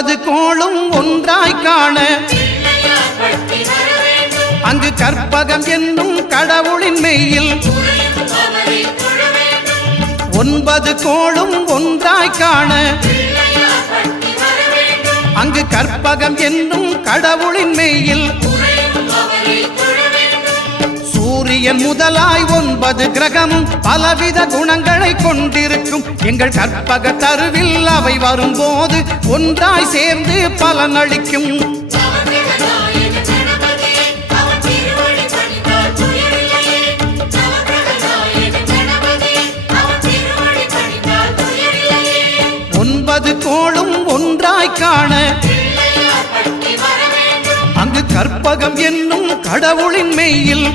9 கோளும் ஒன்றாய் காண அங்கு கற்பகம் என்னும் கடவுளின் மெய்யில் 9 கோளும் ஒன்றாய் காண அங்கு கற்பகம் என்னும் கடவுளின் மெய்யில் சூரியன் முதலாய் 9 கிரகமும் பலவித குணங்களை கொண்டிருக்கும் எங்கள் கற்பக தருவில் அவை வரும்போது ஒன்றாய் சேர்ந்து பலனளிக்கும். கோளும் ஒன்றாய் காண அங்கு கற்பகம் என்னும் கடவுளின் மெய்யில்